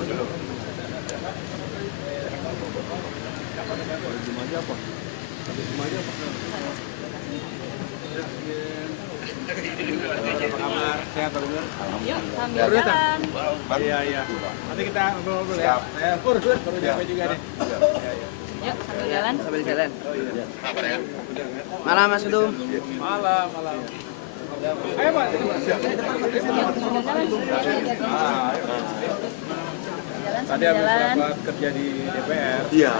Sehat Pak Gubernur? Yuk, sambil jalan. Iya. Nanti kita ngobrol-ngobrol ya. Saya baru sampai juga nih. Yuk, sambil jalan. Sambil jalan. Malam Mas Udung. Malam. Ayo Pak. Tadi habis rapat kerja di DPR. Iya.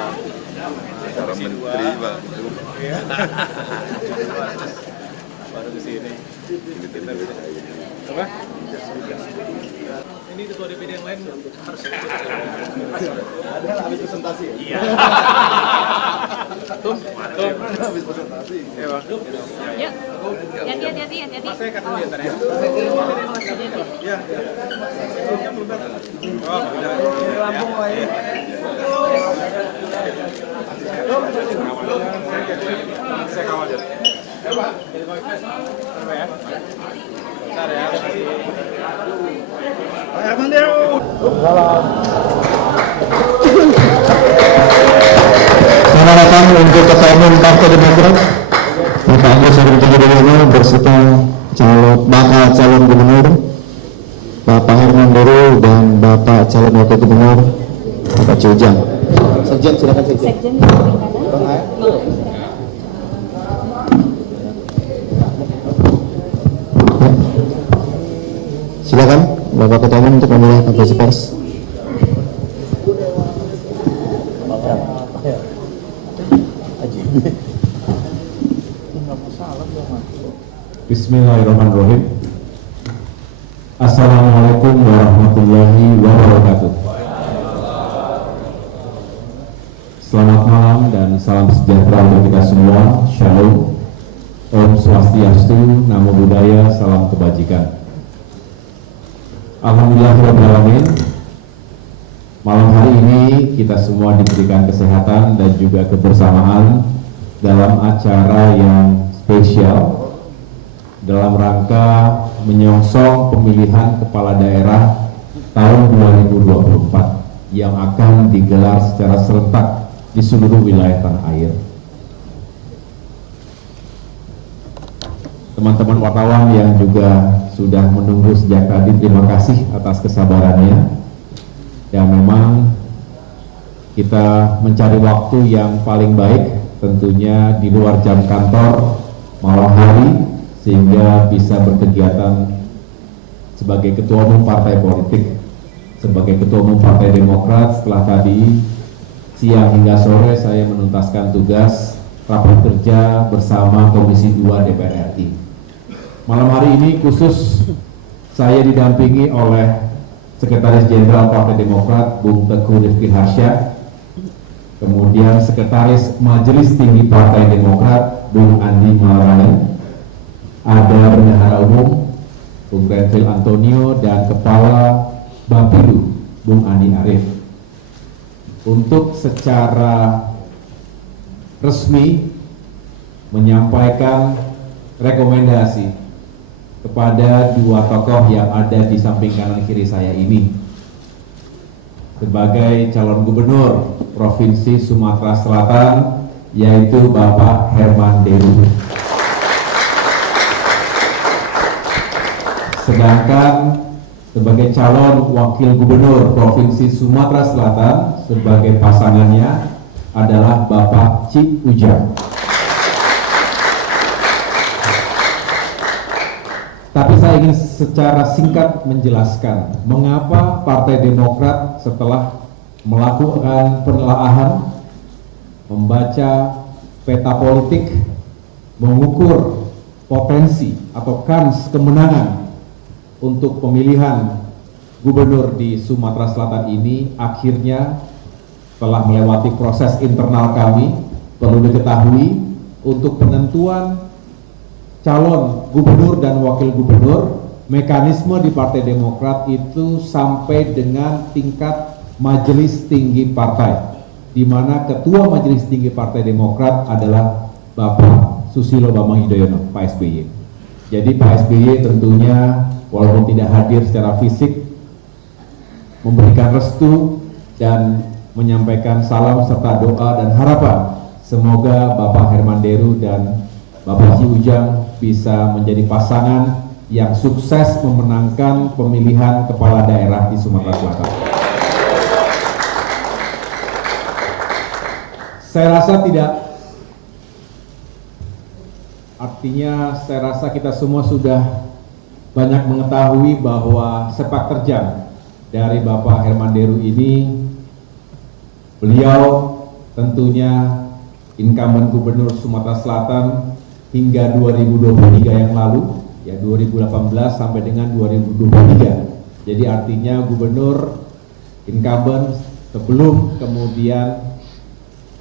Para menteri, Pak. Iya. Baru ke sini. Apa? Ini ketua DPD yang lain harus ada habis presentasi. Iya. Tuh. Habis presentasi. Ya, Pak. Yuk. Hati-hati. Mas saya kata dia ntar ya. Iya. Oh, udah. Lampung Pak ya. Saya kawal aja. Pak, ya. Bentar ya. Pak Herman Deo. Selamat datang untuk Ketua Umum Partai Demokrat Bapak Agus Harimurti Yudhoyono berserta bakal calon gubernur Bapak Herman Deru dan Bapak calon wakil gubernur Bapak Ciujang. Sekjen silakan sekjen. Sekjen di samping kanan. Silakan Bapak Ketua Umum untuk memulai konferensi pers. Bismillahirrahmanirrahim. Assalamualaikum warahmatullahi wabarakatuh. Selamat malam dan salam sejahtera untuk kita semua. Shalom, Om Swastiastu, Namo Buddhaya, salam kebajikan. Alhamdulillahirrahmanirrahim. Malam hari ini kita semua diberikan kesehatan dan juga kebersamaan dalam acara yang spesial dalam rangka menyongsong pemilihan kepala daerah tahun 2024 yang akan digelar secara serentak di seluruh wilayah tanah air. Teman-teman wartawan yang juga sudah menunggu sejak tadi, terima kasih atas kesabarannya. Dan memang kita mencari waktu yang paling baik, tentunya di luar jam kantor malam hari, sehingga bisa berkegiatan sebagai ketua umum partai politik, sebagai ketua umum Partai Demokrat. Setelah tadi siang hingga sore saya menuntaskan tugas rapat kerja bersama Komisi 2 DPR RI. Malam hari ini khusus saya didampingi oleh Sekretaris Jenderal Partai Demokrat Bung Teguh Rifki Harsha, kemudian Sekretaris Majelis Tinggi Partai Demokrat Bung Andi Malarangeng, ada Bendahara Umum Bung Renvil Antonio, dan Kepala Bapilu Bung Andi Arief. Untuk secara resmi menyampaikan rekomendasi kepada dua tokoh yang ada di samping kanan kiri saya ini sebagai calon gubernur Provinsi Sumatera Selatan, yaitu Bapak Herman Deru. Sedangkan sebagai calon wakil gubernur Provinsi Sumatera Selatan sebagai pasangannya adalah Bapak Ciujang. Tapi saya ingin secara singkat menjelaskan mengapa Partai Demokrat setelah melakukan penelaahan, membaca peta politik, mengukur potensi atau kans kemenangan untuk pemilihan gubernur di Sumatera Selatan ini, akhirnya telah melewati proses internal kami. Perlu diketahui, untuk penentuan calon gubernur dan wakil gubernur, mekanisme di Partai Demokrat itu sampai dengan tingkat Majelis Tinggi Partai, di mana Ketua Majelis Tinggi Partai Demokrat adalah Bapak Susilo Bambang Yudhoyono, Pak SBY. Jadi Pak SBY tentunya walaupun tidak hadir secara fisik, memberikan restu dan menyampaikan salam serta doa dan harapan semoga Bapak Hermanderu dan Bapak Ci Ujang bisa menjadi pasangan yang sukses memenangkan pemilihan kepala daerah di Sumatera Selatan. Saya rasa saya rasa kita semua sudah banyak mengetahui bahwa sepak terjang dari Bapak Hermanderu ini, beliau tentunya incumbent Gubernur Sumatera Selatan hingga 2023 yang lalu, ya 2018 sampai dengan 2023. Jadi artinya gubernur incumbent sebelum kemudian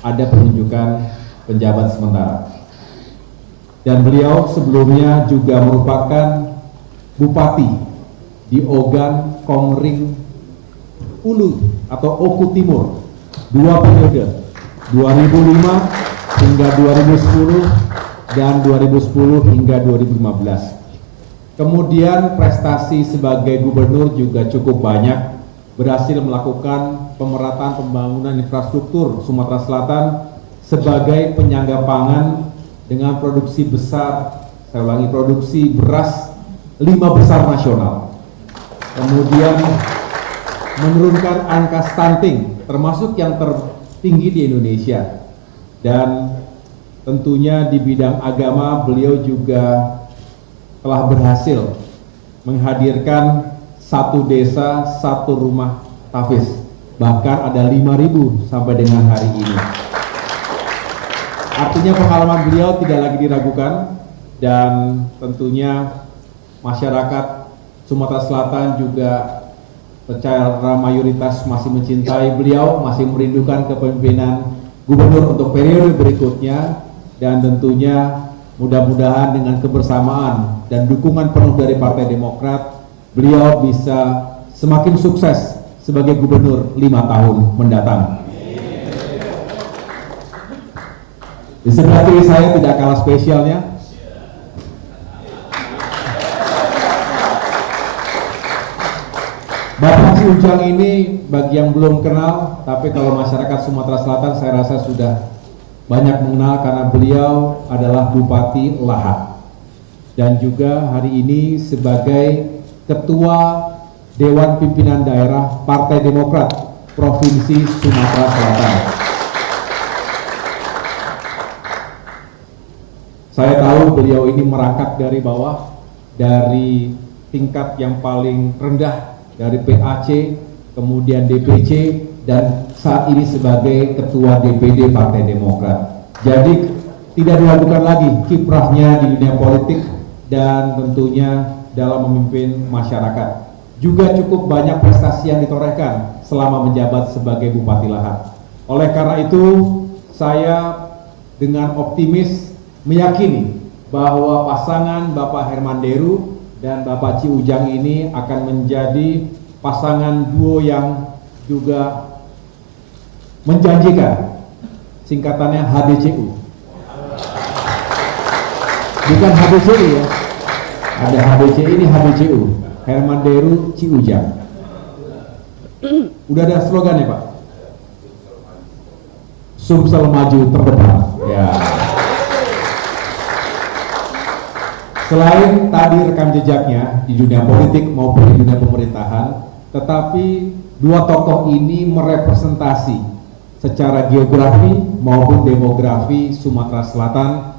ada penunjukan penjabat sementara. Dan beliau sebelumnya juga merupakan bupati di Ogan Komering Ulu atau Oku Timur 2 periode 2005 hingga 2010 dan 2010 hingga 2015. Kemudian prestasi sebagai gubernur juga cukup banyak, berhasil melakukan pemerataan pembangunan infrastruktur Sumatera Selatan sebagai penyangga pangan dengan produksi besar, saya ulangi, produksi beras 5 besar nasional. Kemudian menurunkan angka stunting termasuk yang tertinggi di Indonesia. Dan tentunya di bidang agama beliau juga telah berhasil menghadirkan 1 desa 1 rumah tahfiz, bahkan ada 5.000 sampai dengan hari ini. Artinya pengalaman beliau tidak lagi diragukan, dan tentunya masyarakat Sumatera Selatan juga secara mayoritas masih mencintai beliau, masih merindukan kepemimpinan gubernur untuk periode berikutnya, dan tentunya mudah-mudahan dengan kebersamaan dan dukungan penuh dari Partai Demokrat, beliau bisa semakin sukses sebagai gubernur 5 tahun mendatang. Di sebelah kiri saya tidak kalah spesialnya, Bapak Ci Ujang ini bagi yang belum kenal, tapi kalau masyarakat Sumatera Selatan saya rasa sudah banyak mengenal karena beliau adalah Bupati Lahat dan juga hari ini sebagai Ketua Dewan Pimpinan Daerah Partai Demokrat Provinsi Sumatera Selatan. Saya tahu beliau ini merangkak dari bawah, dari tingkat yang paling rendah, dari PAC, kemudian DPC, dan saat ini sebagai Ketua DPD Partai Demokrat. Jadi tidak diragukan lagi kiprahnya di dunia politik dan tentunya dalam memimpin masyarakat. Juga cukup banyak prestasi yang ditorehkan selama menjabat sebagai Bupati Lahat. Oleh karena itu, saya dengan optimis meyakini bahwa pasangan Bapak Hermanderu dan Bapak Ci Ujang ini akan menjadi pasangan duo yang juga menjanjikan. Singkatannya HDCU. Bukan HDCI ya. Ada HDCI, ini HDCU. Hermanderu Ci Ujang. Udah ada slogannya, Pak? Sumsel maju terdepan. Ya. Selain tadi rekam jejaknya di dunia politik maupun di dunia pemerintahan, tetapi dua tokoh ini merepresentasi secara geografi maupun demografi Sumatera Selatan.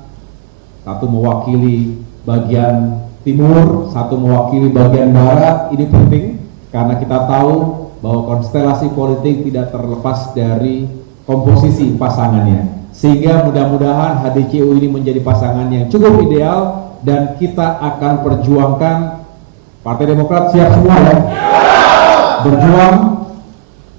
Satu mewakili bagian timur, satu mewakili bagian barat. Ini penting karena kita tahu bahwa konstelasi politik tidak terlepas dari komposisi pasangannya. Sehingga mudah-mudahan HDCU ini menjadi pasangan yang cukup ideal. Dan kita akan perjuangkan, Partai Demokrat siap semua ya, berjuang,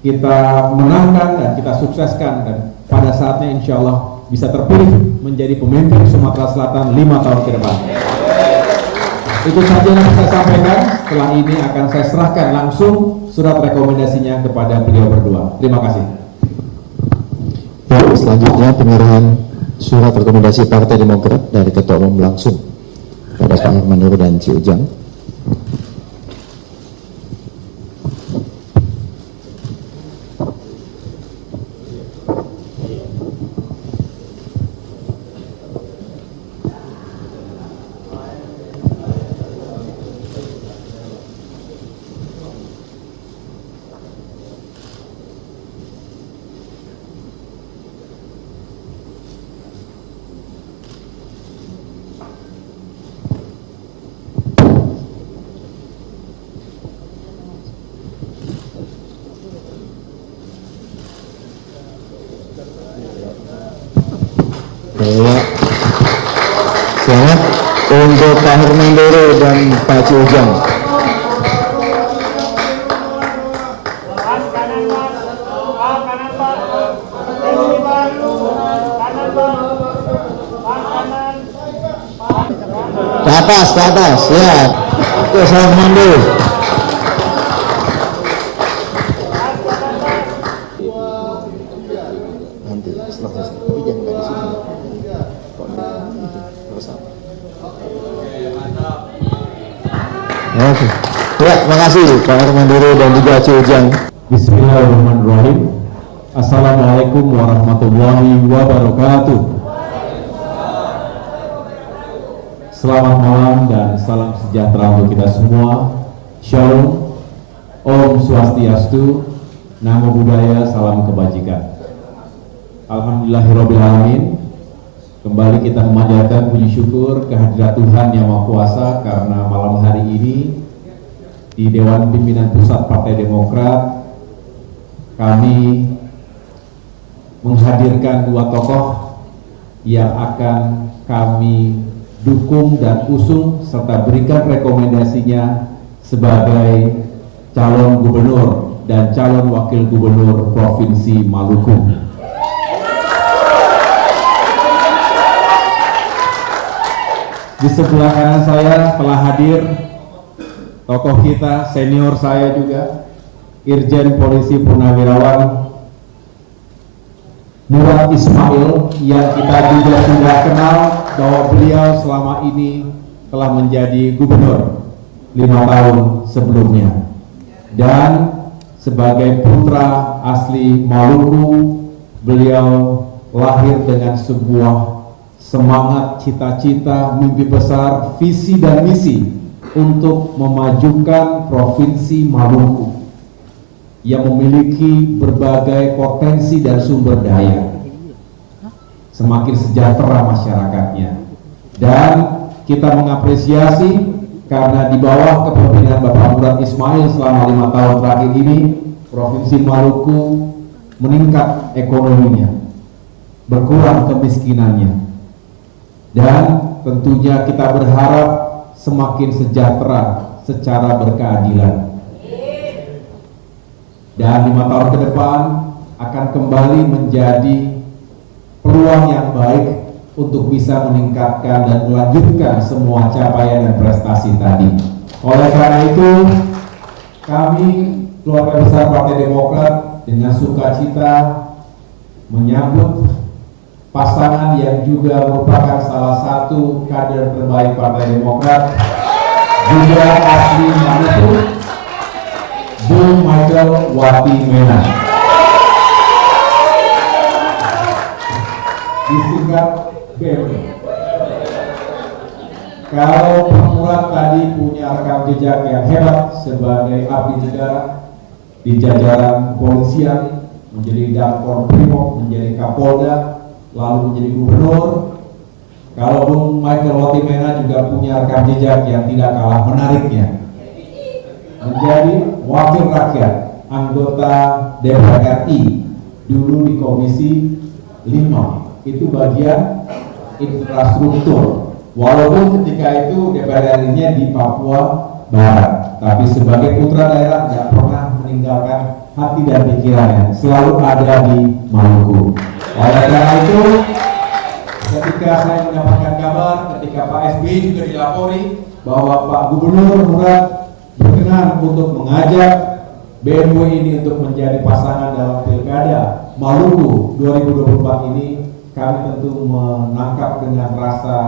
kita menangkan dan kita sukseskan, dan pada saatnya insya Allah bisa terpilih menjadi pemimpin Sumatera Selatan 5 tahun ke depan. Itu saja yang saya sampaikan. Setelah ini akan saya serahkan langsung surat rekomendasinya kepada beliau berdua. Terima kasih. Baik, selanjutnya penyerahan surat rekomendasi Partai Demokrat dari Ketua Umum langsung pada Pak Hermanderu dan Ci Ujang. Ya. Selamat untuk Pak Hermandoro dan Pak Ciujang. Ke atas, ya. Oke, selamat Hermandoro. Nanti setelah selesai, tapi jangan di sini. Oke. Ya, terima kasih Pak Hermandoro dan juga Ciujang. Bismillahirrahmanirrahim. Assalamualaikum warahmatullahi wabarakatuh. Selamat malam dan salam sejahtera untuk kita semua. Shalom, Om Swastiastu, Namo Buddhaya, salam kebajikan. Alhamdulillahirrahmanirrahim. Kembali kita memanjatkan puji syukur kehadirat Tuhan Yang Maha Kuasa karena malam hari ini di Dewan Pimpinan Pusat Partai Demokrat kami menghadirkan dua tokoh yang akan kami dukung dan usung serta berikan rekomendasinya sebagai calon gubernur dan calon wakil gubernur Provinsi Maluku. Di sebelah kanan saya telah hadir tokoh kita, senior saya juga, Irjen Polisi Purnawirawan Murad Ismail, yang kita juga sudah kenal bahwa beliau selama ini telah menjadi gubernur 5 tahun sebelumnya. Dan sebagai putra asli Maluku, beliau lahir dengan sebuah semangat, cita-cita, mimpi besar, visi dan misi untuk memajukan Provinsi Maluku yang memiliki berbagai potensi dan sumber daya, semakin sejahtera masyarakatnya. Dan kita mengapresiasi karena di bawah kepemimpinan Bapak Murad Ismail selama 5 tahun terakhir ini, Provinsi Maluku meningkat ekonominya, berkurang kemiskinannya, dan tentunya kita berharap semakin sejahtera secara berkeadilan. Dan 5 tahun ke depan akan kembali menjadi peluang yang baik untuk bisa meningkatkan dan melanjutkan semua capaian dan prestasi tadi. Oleh karena itu, kami keluarga besar Partai Demokrat dengan sukacita menyambut pasangan yang juga merupakan salah satu kader terbaik Partai Demokrat, juga asli Maluku, Bung Michael Watimena. Disingkat BMW. Kalau Pak Murad tadi punya rekam jejak yang hebat sebagai abdi negara di jajaran kepolisian, menjadi Danpor Brimob, menjadi Kapolda, lalu menjadi gubernur. Kalau Bung Michael Watimena juga punya rekam jejak yang tidak kalah menariknya, menjadi wakil rakyat, anggota DPR RI, dulu di Komisi 5, itu bagian infrastruktur. Walaupun ketika itu DPR RI-nya di Papua Barat, tapi sebagai putra daerah tidak pernah meninggalkan hati dan pikirannya, selalu ada di Maluku. Oleh karena itu, ketika saya mendapatkan kabar, ketika Pak SBY juga dilapori bahwa Pak Gubernur Murad berkenan untuk mengajak BMW ini untuk menjadi pasangan dalam Pilkada Maluku 2024 ini, kami tentu menangkap dengan rasa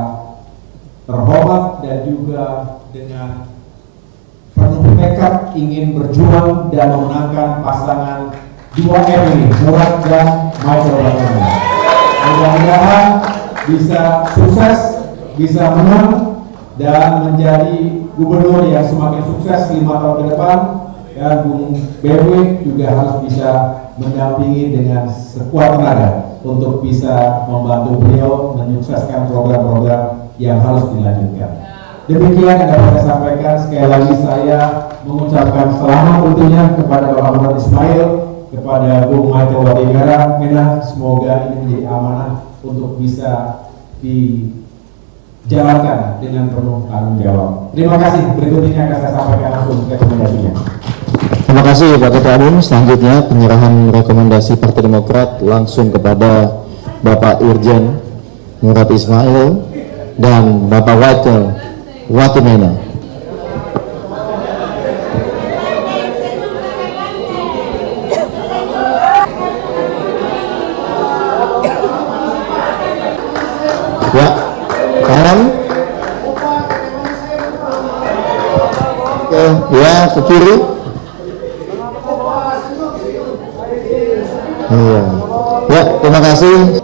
terhormat dan juga dengan penuh tekad ingin berjuang dan memenangkan pasangan 2M ini, Murad dan Michael Watimena. Mudah-mudahan bisa sukses, bisa menang dan menjadi gubernur yang semakin sukses 5 tahun ke depan, dan Bung BW juga harus bisa mendampingi dengan sekuat tenaga untuk bisa membantu beliau menyukseskan program-program yang harus dilanjutkan. Demikian yang dapat saya sampaikan. Sekali lagi saya mengucapkan selamat tentunya kepada Bapak Murad Ismail, kepada Bung Michael Watimena. Semoga ini menjadi amanah untuk bisa dijalankan dengan penuh tanggung jawab. Terima kasih. Berikut ini akan saya sampaikan langsung rekomendasinya. Terima kasih Pak Ketua Umum. Selanjutnya penyerahan rekomendasi Partai Demokrat langsung kepada Bapak Irjen Murad Ismail dan Bapak Wakil Watimena. Ya, kanan. Oke, ya ke kiri. Iya. Ya, terima kasih.